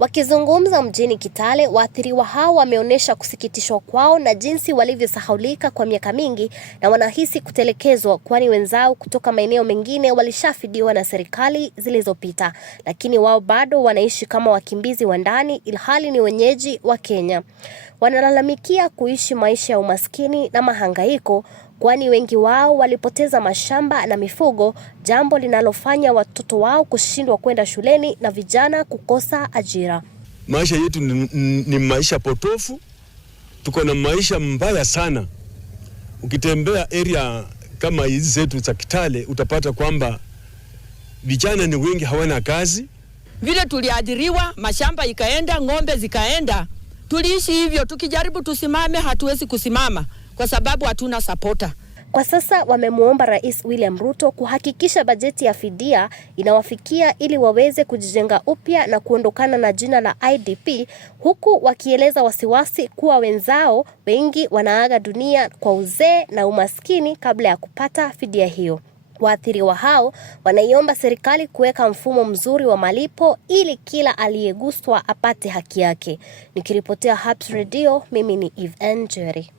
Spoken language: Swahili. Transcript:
Wakizungumza mjini Kitale, waathiriwa hao wameonyesha kusikitishwa kwao na jinsi walivyosahaulika kwa miaka mingi na wanahisi kutelekezwa, kwani wenzao kutoka maeneo mengine walishafidiwa na serikali zilizopita, lakini wao bado wanaishi kama wakimbizi wa ndani ilhali ni wenyeji wa Kenya. Wanalalamikia kuishi maisha ya umaskini na mahangaiko, kwani wengi wao walipoteza mashamba na mifugo, jambo linalofanya watoto wao kushindwa kwenda shuleni na vijana kukosa ajira. Maisha yetu ni maisha potofu, tuko na maisha mbaya sana. Ukitembea area kama hizi zetu za Kitale utapata kwamba vijana ni wengi hawana kazi. Vile tuliadhiriwa, mashamba ikaenda, ng'ombe zikaenda, tuliishi hivyo. Tukijaribu tusimame hatuwezi kusimama kwa sababu hatuna supporter. Kwa sasa wamemuomba Rais William Ruto kuhakikisha bajeti ya fidia inawafikia ili waweze kujijenga upya na kuondokana na jina la IDP, huku wakieleza wasiwasi kuwa wenzao wengi wanaaga dunia kwa uzee na umaskini kabla ya kupata fidia hiyo. Waathiriwa hao wanaiomba serikali kuweka mfumo mzuri wa malipo ili kila aliyeguswa apate haki yake. Nikiripotea Hubs Radio, mimi ni Eve Njeri.